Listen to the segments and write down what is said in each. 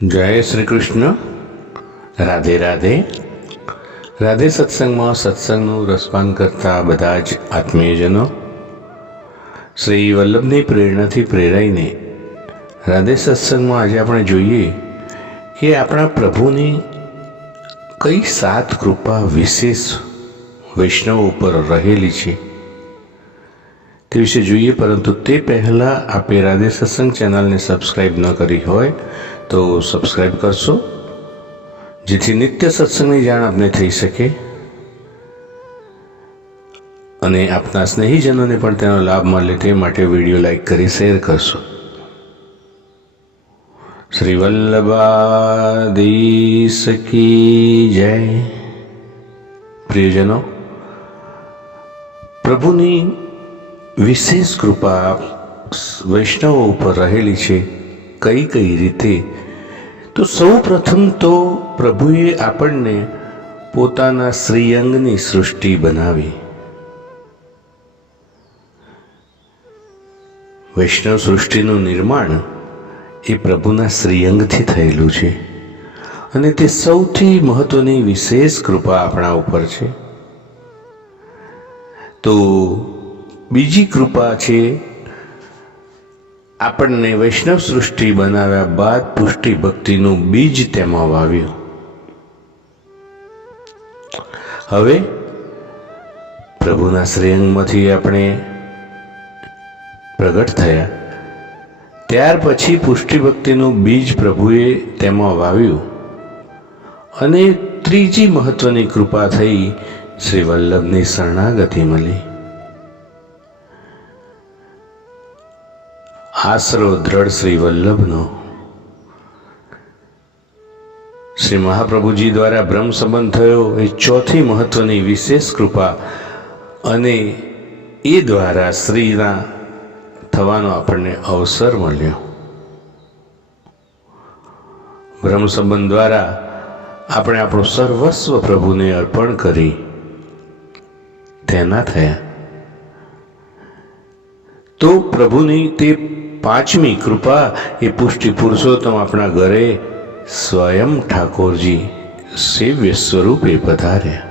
जय श्री कृष्ण। राधे राधे। राधे सत्संगમાં સત્સંગનું રસપાન કરતા બધા જ આત્મીયજનો શ્રી વલ્લભની પ્રેરણાથી પ્રેરાઈને રાધે સત્સંગમાં આજે આપણે જોઈએ કે આપણા પ્રભુની કઈ 7 કૃપા વિશેષ વૈષ્ણવ ઉપર રહેલી છે તે વિશે જોઈએ। પરંતુ તે પહેલાં આપે રાધે સત્સંગ ચેનલને સબસ્ક્રાઈબ ન કરી હોય તો સબસ્ક્રાઈબ કરશો, જેથી નિત્ય સત્સંગની જાણ આપને થઈ શકે અને આપના સ્નેહીજનોને પણ તેનો લાભ મળે તે માટે વિડીયો લાઈક કરી શેર કરશો। શ્રી વલ્લભાધીશ કી જય। પ્રિયજનો, પ્રભુની વિશેષ કૃપા વૈષ્ણવો ઉપર રહેલી છે। કઈ કઈ રીતે? તો સૌ પ્રથમ તો પ્રભુએ આપણને પોતાના શ્રીઅંગની સૃષ્ટિ બનાવી। વૈષ્ણવ સૃષ્ટિનું નિર્માણ એ પ્રભુના શ્રીઅંગથી થયેલું છે અને તે સૌથી મહત્વની વિશેષ કૃપા આપણા ઉપર છે। તો બીજી કૃપા છે, આપણને વૈષ્ણવ સૃષ્ટિ બનાવ્યા બાદ પુષ્ટિ ભક્તિનું બીજ તેમાં વાવ્યું। હવે પ્રભુના શ્રીઅંગમાંથી આપણે પ્રગટ થયા, ત્યાર પછી પુષ્ટિ ભક્તિનું બીજ પ્રભુએ તેમાં વાવ્યું અને ત્રીજી મહત્વની કૃપા થઈ, શ્રી વલ્લભની શરણાગતિ મળી। આશરો દ્રઢ શ્રી વલ્લભનો શ્રી મહાપ્રભુજી દ્વારા બ્રહ્મ સંબંધ થયો એ ચોથી મહત્વની વિશેષ કૃપા અને એ દ્વારા શ્રીના થવાનો આપણને અવસર મળ્યો। બ્રહ્મ સંબંધ દ્વારા આપણે આપણું સર્વસ્વ પ્રભુને અર્પણ કરી તેના થયા। તો પ્રભુની તે પાંચમી કૃપા એ પુષ્ટિ પુરુષોત્તમ આપણા ઘરે સ્વયં ઠાકોરજી સેવ્ય સ્વરૂપે પધાર્યા।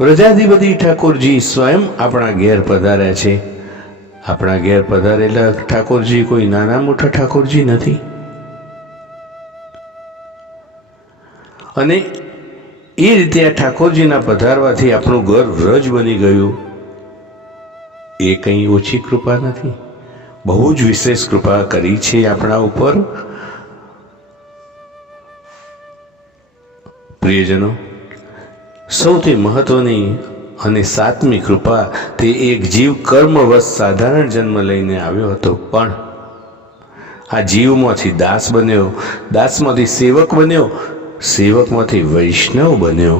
વ્રજાધિપતિ ઠાકોરજી સ્વયં આપણા ઘેર પધાર્યા છે। આપણા ઘેર પધારેલા ઠાકોરજી કોઈ નાના મોટા ઠાકોરજી નથી અને એ રીતે આ ઠાકોરજીના પધારવાથી આપણું ઘર વ્રજ બની ગયું એ કંઈ ઓછી કૃપા નથી, બહુ જ વિશેષ કૃપા કરી છે આપણા ઉપર। પ્રિયજનો, સૌથી મહત્વની અને 7મી કૃપા તે એક જીવ કર્મવશ સાધારણ જન્મ લઈને આવ્યો હતો, પણ આ જીવમાંથી દાસ બન્યો, દાસમાંથી સેવક બન્યો, સેવકમાંથી વૈષ્ણવ બન્યો,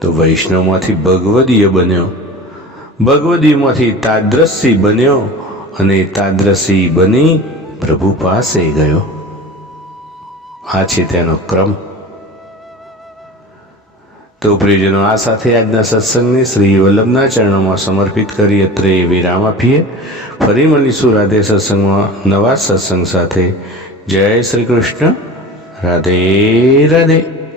તો વૈષ્ણવમાંથી ભગવદીય બન્યો, ભગવદીયમાંથી તાદ્રસી બન્યો અને તાદ્રસી બની પ્રભુ પાસે ગયો। આ છે તેનો ક્રમ। તો પ્રિયજનો, આ સાથે આજના સત્સંગને શ્રી વલ્લભના ચરણોમાં સમર્પિત કરી અત્રે વિરામ આપીએ। ફરી મળીશું રાધે સત્સંગમાં નવા સત્સંગ સાથે। જય શ્રી કૃષ્ણ। રાધે રાધે।